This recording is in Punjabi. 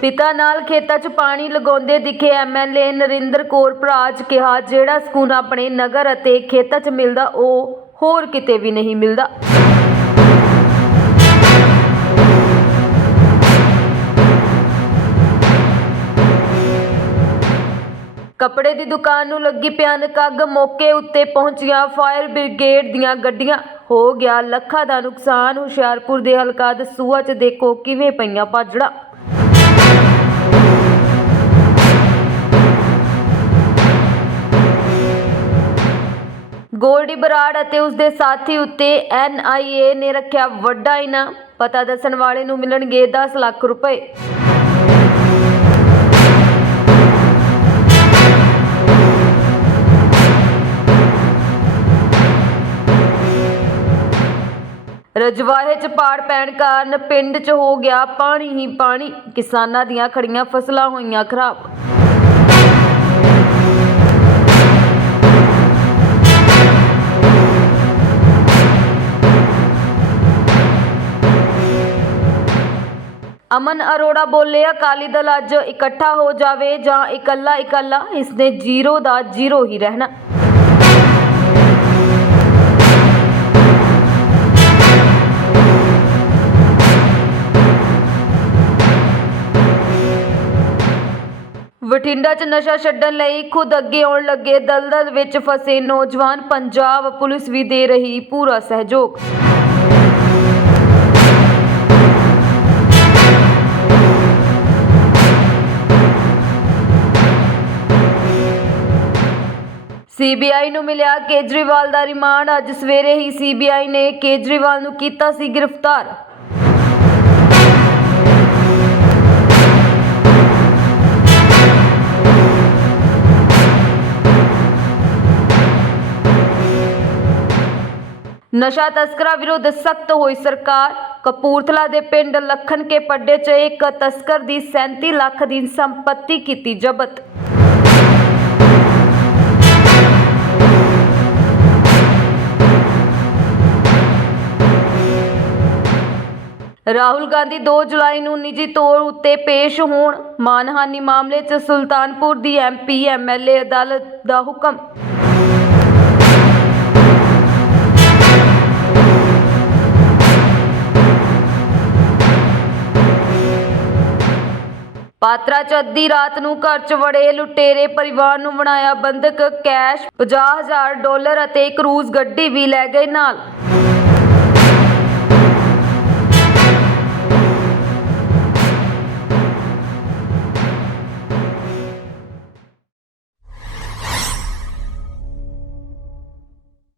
ਪਿਤਾ ਨਾਲ ਖੇਤਾਂ 'ਚ ਪਾਣੀ ਲਗਾਉਂਦੇ ਦਿਖੇ ਐਮਐਲਏ ਨਰਿੰਦਰ ਕੌਰ ਭਰਾਜ ਕਿਹਾ, ਜਿਹੜਾ ਸਕੂਨ ਆਪਣੇ ਨਗਰ ਅਤੇ ਖੇਤਾਂ 'ਚ ਮਿਲਦਾ, ਉਹ ਹੋਰ ਕਿਤੇ ਵੀ ਨਹੀਂ ਮਿਲਦਾ। ਕੱਪੜੇ ਦੀ ਦੁਕਾਨ ਨੂੰ ਲੱਗੀ ਭਿਆਨਕ ਅੱਗ, ਮੌਕੇ ਉੱਤੇ ਪਹੁੰਚੀਆਂ ਫਾਇਰ ਬ੍ਰਿਗੇਡ ਦੀਆਂ ਗੱਡੀਆਂ। ਹੋ ਗਿਆ ਲੱਖਾਂ ਦਾ ਨੁਕਸਾਨ, ਹੁਸ਼ਿਆਰਪੁਰ ਦੇ ਹਲਕਾ ਦਸੂਆ 'ਚ ਦੇਖੋ ਕਿਵੇਂ ਪਈਆਂ ਭਾਜੜਾ। ਗੋਲਡੀ ਬਰਾੜ ਅਤੇ ਉਸ ਦੇ ਸਾਥੀ ਉੱਤੇ ਐਨਆਈਏ ਨੇ ਰੱਖਿਆ ਵੱਡਾ ਇਨਾਮ। ਪਤਾ ਦੱਸਣ ਵਾਲੇ ਨੂੰ ਮਿਲਣਗੇ 10 ਲੱਖ ਰੁਪਏ। ਰਜਵਾਹੇ 'ਚ ਪਾੜ ਪੈਣ ਕਾਰਨ ਪਿੰਡ 'ਚ ਹੋ ਗਿਆ ਪਾਣੀ ਹੀ ਪਾਣੀ। ਕਿਸਾਨਾਂ ਦੀਆਂ ਖੜੀਆਂ ਫਸਲਾਂ ਹੋਈਆਂ ਖਰਾਬ। ਅਮਨ ਅਰੋੜਾ ਬੋਲੇ, ਅਕਾਲੀ ਦਲ ਅੱਜ ਇਕੱਠਾ ਹੋ ਜਾਵੇ ਜਾਂ ਇਕੱਲਾ ਇਕੱਲਾ? ਇਸਨੇ ਜ਼ੀਰੋ ਦਾ ਜ਼ੀਰੋ ਹੀ ਰਹਿਣਾ। ਬਠਿੰਡਾ 'ਚ ਨਸ਼ਾ ਛੱਡਣ ਲਈ ਖੁਦ ਅੱਗੇ ਆਉਣ ਲੱਗੇ, ਦਲਦਲ ਵਿੱਚ ਫਸੇ ਨੌਜਵਾਨ ਪੰਜਾਬ ਪੁਲਿਸ ਵੀ ਦੇ ਰਹੀ ਪੂਰਾ ਸਹਿਯੋਗ। ਸੀਬੀਆਈ ਨੂੰ ਮਿਲਿਆ ਕੇਜਰੀਵਾਲ ਦਾ ਰਿਮਾਂਡ। ਅੱਜ ਸਵੇਰੇ ਹੀ ਸੀਬੀਆਈ ਨੇ ਕੇਜਰੀਵਾਲ ਨੂੰ ਕੀਤਾ ਸੀ ਗ੍ਰਿਫਤਾਰ। ਨਸ਼ਾ ਤਸਕਰਾਂ ਵਿਰੁੱਧ ਸਖਤ ਹੋਈ ਸਰਕਾਰ। ਕਪੂਰਥਲਾ ਦੇ ਪਿੰਡ ਲੱਖਣ ਕੇ ਪੱਡੇ 'ਚ ਇੱਕ ਤਸਕਰ ਦੀ 37 ਲੱਖ ਦੀ ਸੰਪਤੀ ਕੀਤੀ ਜ਼ਬਤ। ਰਾਹੁਲ ਗਾਂਧੀ 2 ਜੁਲਾਈ ਨੂੰ ਨਿੱਜੀ ਤੌਰ ਉੱਤੇ ਪੇਸ਼ ਹੋਣ। ਮਾਨਹਾਨੀ ਮਾਮਲੇ 'ਚ ਸੁਲਤਾਨਪੁਰ ਦੀ ਐਮਪੀ ਐਮਐਲਏ ਅਦਾਲਤ ਦਾ ਹੁਕਮ। ਪਾਤਰਾ ਚ ਅੱਧੀ ਰਾਤ ਨੂੰ ਘਰ ਚ ਵੜੇ ਲੁਟੇਰੇ ਪਰਿਵਾਰ ਨੂੰ ਬਣਾਇਆ ਬੰਦਕ ਕੈਸ਼ 50000 ਡਾਲਰ ਅਤੇ ਕਰੂਜ਼ ਗੱਡੀ ਵੀ ਲੈ ਗਏ ਨਾਲ।